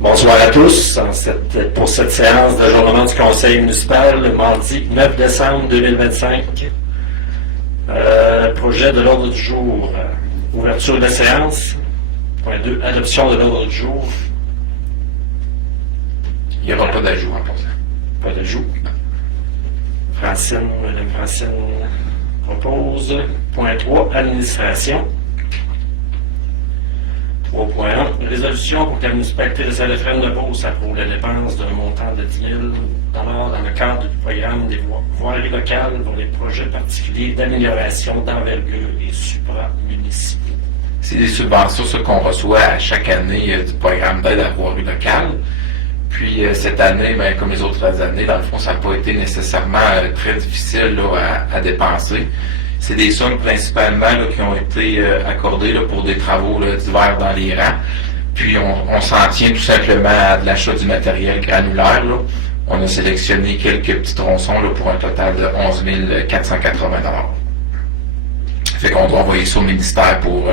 Bonsoir à tous. Pour cette séance d'ajournement du Conseil municipal, le mardi 9 décembre 2025. Projet de l'ordre du jour. Ouverture de la séance. Point 2. Adoption de l'ordre du jour. Il n'y aura pas d'ajout en passant. Pas d'ajout. Madame Francine propose. Point 3. Administration. 3.1. Résolution pour que la municipalité de Saint-Lefrem-de-Beauce approuve la dépense d'un montant de 10 000 dans le cadre du programme des voiries locales pour les projets particuliers d'amélioration d'envergure et supramunicipaux. C'est des subventions ça, qu'on reçoit à chaque année du programme d'aide à la voirie locale. Puis cette année, comme les autres années, dans le fond, ça n'a pas été nécessairement très difficile là, à dépenser. C'est des sommes principalement là, qui ont été accordées là, pour des travaux là, divers dans les rangs. Puis on s'en tient tout simplement à de l'achat du matériel granulaire. Là. On a sélectionné quelques petits tronçons là, pour un total de 11 480 $. Fait qu'on doit envoyer ça au ministère pour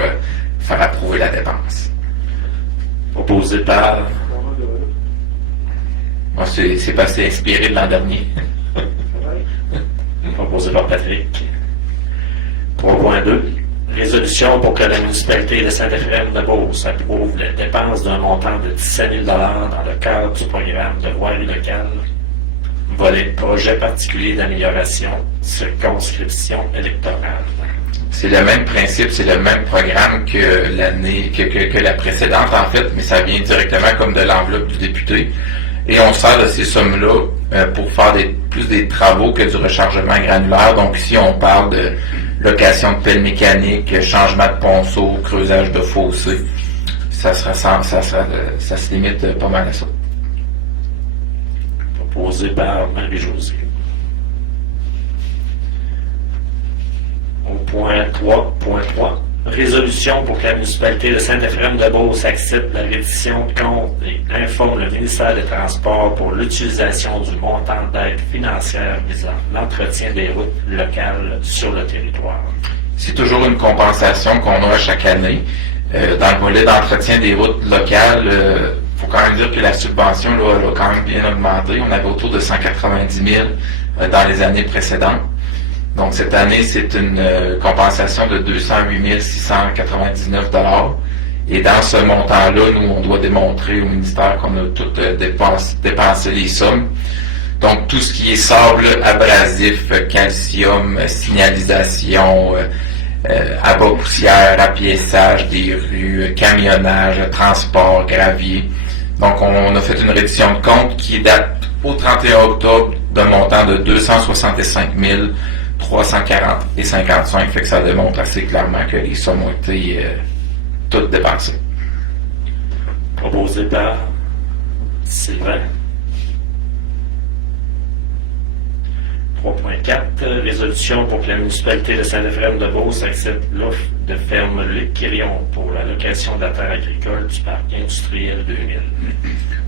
faire approuver la dépense. Proposé par... Moi, c'est passé inspiré de l'an dernier. Proposé par Patrick. 3.2. Résolution pour que la municipalité de Saint-Lefrem-de-Beauce approuve les dépenses d'un montant de 17 000 $ dans le cadre du programme de voirie locale, volet projet particulier d'amélioration, circonscription électorale. C'est le même principe, c'est le même programme que l'année que la précédente en fait, mais ça vient directement comme de l'enveloppe du député. Et on sert de ces sommes-là pour faire plus des travaux que du rechargement granulaire. Donc ici, on parle de location de pelle mécanique, changement de ponceau, creusage de fossé. Ça se limite pas mal à ça. Proposé par Marie-Josée. Au point 3.3. Résolution pour que la municipalité de Saint-Lefrem-de-Beauce accepte la reddition de compte et informe le ministère des Transports pour l'utilisation du montant d'aide financière visant l'entretien des routes locales sur le territoire. C'est toujours une compensation qu'on a à chaque année. Dans le volet d'entretien des routes locales, faut quand même dire que la subvention là, elle a quand même bien augmenté. On avait autour de 190 000 dans les années précédentes. Donc, cette année, c'est une compensation de 208 699 $. Et dans ce montant-là, nous, on doit démontrer au ministère qu'on a tout dépensé les sommes. Donc, tout ce qui est sable, abrasif, calcium, signalisation, abat poussière, appiaissage des rues, camionnage, transport, gravier. Donc, on a fait une reddition de compte qui date au 31 octobre d'un montant de 265 340 et 55, fait que ça démontre assez clairement que les sommes ont été toutes dépensées. Proposé par Sylvain. 3.4. Résolution pour que la municipalité de Saint-Lefrem-de-Beauce accepte l'offre de ferme Luc Quirion pour la location de la terre agricole du parc industriel 2000.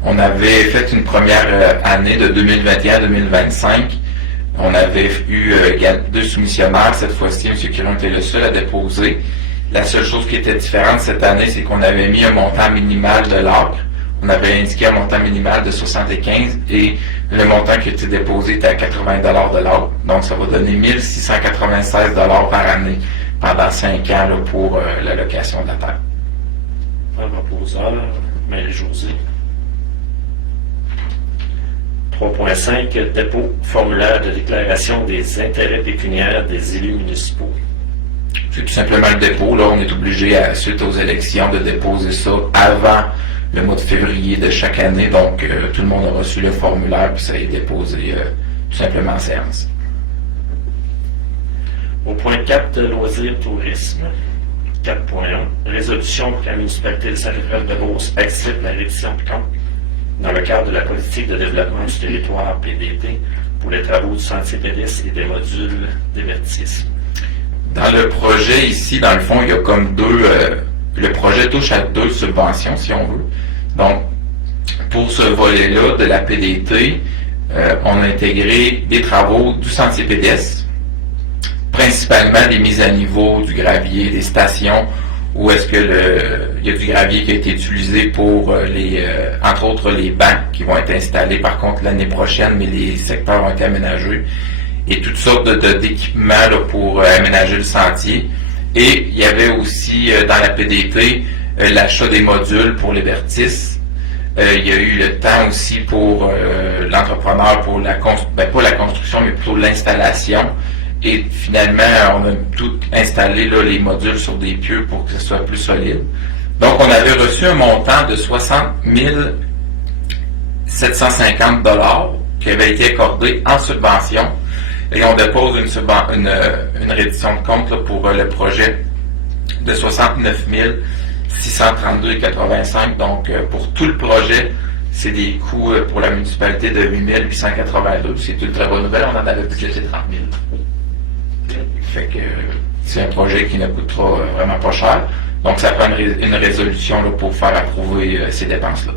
On avait fait une première année de 2021-2025. On avait eu deux soumissionnaires. Cette fois-ci, M. Quirion était le seul à déposer. La seule chose qui était différente cette année, c'est qu'on avait mis un montant minimal de l'acre. On avait indiqué un montant minimal de 75 et le montant qui était déposé était à 80 $ de l'acre. Donc, ça va donner 1 696 $ par année pendant 5 ans là, pour la location de la terre. Un proposeur, Marie-Josée. 3.5. Dépôt formulaire de déclaration des intérêts pécuniaires des élus municipaux. C'est tout simplement le dépôt. Là, on est obligé, suite aux élections, de déposer ça avant le mois de février de chaque année. Donc, tout le monde a reçu le formulaire puis ça est déposé tout simplement en séance. Au point 4, loisirs tourisme. 4.1. Résolution pour que la municipalité de Saint-Lefrem-de-Beauce accepte la reddition de compte dans le cadre de la politique de développement du territoire PDT pour les travaux du sentier pédestre et des modules d'avertissement. Dans le projet ici, dans le fond, il y a comme le projet touche à 2 subventions, si on veut. Donc, pour ce volet-là de la PDT, on a intégré des travaux du sentier pédestre, principalement des mises à niveau, du gravier, des stations où est-ce que il y a du gravier qui a été utilisé pour entre autres les bancs qui vont être installés par contre l'année prochaine, mais les secteurs ont été aménagés et toutes sortes d'équipements là, pour aménager le sentier. Et il y avait aussi dans la PDT l'achat des modules pour les Vertis. Il y a eu le temps aussi pour l'entrepreneur pour pas la construction, mais plutôt l'installation. Et finalement, on a tout installé là, les modules sur des pieux pour que ce soit plus solide. Donc, on avait reçu un montant de 60 750 $ qui avait été accordé en subvention. Et on dépose une reddition de compte là, pour le projet de 69 632,85. Donc, pour tout le projet, c'est des coûts pour la municipalité de 8 882. C'est une très bonne nouvelle. On en avait budgété 30 000. Fait que c'est un projet qui ne coûtera vraiment pas cher. Donc, ça prend une résolution là, pour faire approuver ces dépenses-là.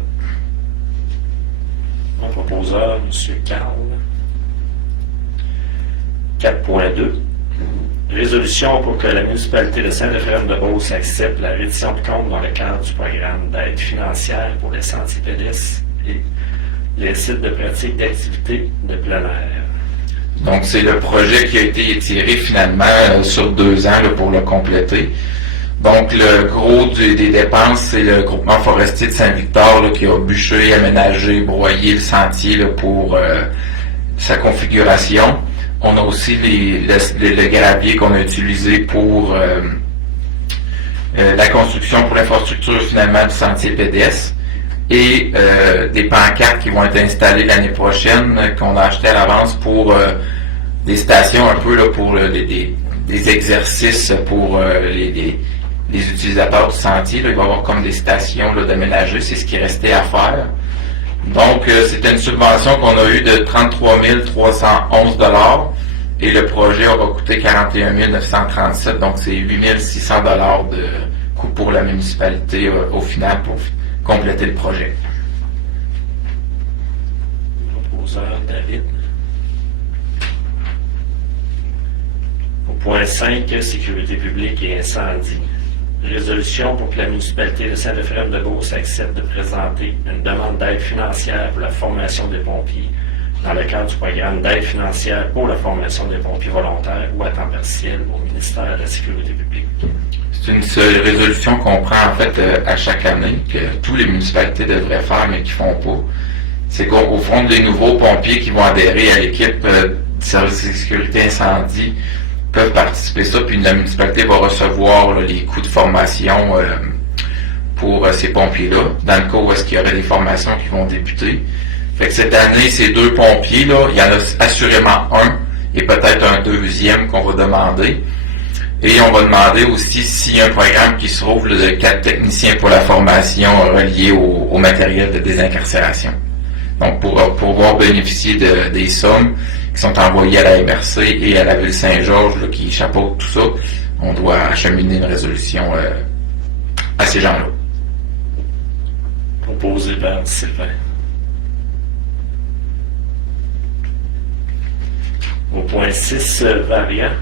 Mon proposeur, M. Carl. 4.2. Résolution pour que la municipalité de Saint-Euphrème-de-Beauce accepte la reddition de compte dans le cadre du programme d'aide financière pour les sentiers pédestres et les sites de pratique d'activités de plein air. Donc, c'est le projet qui a été étiré finalement sur 2 ans là, pour le compléter. Donc, le gros des dépenses, c'est le groupement forestier de Saint-Victor là, qui a bûché, aménagé, broyé le sentier là, pour sa configuration. On a aussi le gravier qu'on a utilisé pour la construction pour l'infrastructure finalement du sentier pédestre et des pancartes qui vont être installées l'année prochaine qu'on a achetées à l'avance pour des stations un peu là, pour des exercices pour les utilisateurs du sentier. Là. Il va y avoir comme des stations là, d'aménager, c'est ce qui restait à faire. Donc, c'était une subvention qu'on a eue de 33 311 $ et le projet aura coûté 41 937, donc c'est 8 600 $ de coût pour la municipalité au final pour compléter le projet. Proposeur David. Au point 5, sécurité publique et incendie. Résolution pour que la municipalité de Saint-Euphrème-de-Beauce accepte de présenter une demande d'aide financière pour la formation des pompiers dans le cadre du programme d'aide financière pour la formation des pompiers volontaires ou à temps partiel au ministère de la Sécurité publique. C'est une résolution qu'on prend en fait à chaque année, que toutes les municipalités devraient faire mais qui font pas. C'est qu'au fond, les nouveaux pompiers qui vont adhérer à l'équipe du service de sécurité incendie peuvent participer à ça, puis la municipalité va recevoir là, les coûts de formation pour ces pompiers-là, dans le cas où est-ce qu'il y aurait des formations qui vont débuter. Fait que cette année, ces 2 pompiers-là, il y en a assurément un et peut-être un deuxième qu'on va demander. Et on va demander aussi s'il y a un programme qui se rouvre de 4 techniciens pour la formation reliée au matériel de désincarcération. Donc pour pouvoir bénéficier des sommes qui sont envoyées à la MRC et à la ville Saint-Georges là, qui chapeautent tout ça, on doit acheminer une résolution à ces gens-là. Proposé par Sylvain. Au point 6, variant.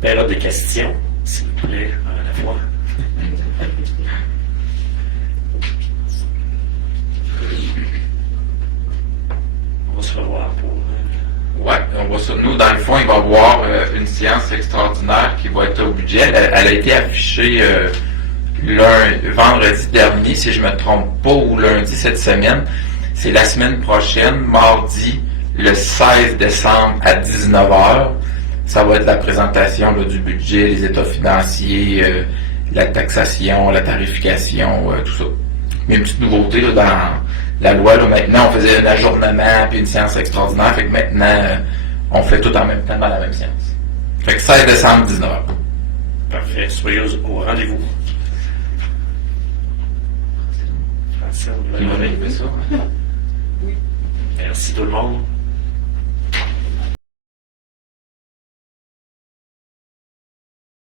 Période de questions, s'il vous plaît, à la fois. On va se revoir pour... Ouais, nous, dans le fond, il va y avoir une séance extraordinaire qui va être au budget. Elle a été affichée vendredi dernier, si je ne me trompe pas, ou lundi cette semaine. C'est la semaine prochaine, mardi, le 16 décembre à 19h. Ça va être la présentation là, du budget, les états financiers, la taxation, la tarification, tout ça. Mais une petite nouveauté là, dans la loi, là, maintenant, on faisait un ajournement puis une séance extraordinaire. Fait que maintenant, on fait tout en même temps dans la même séance. Fait que 16 décembre, 19h. Parfait. Soyez au rendez-vous. Francine, vous l'avez fait ça? Oui. Merci tout le monde.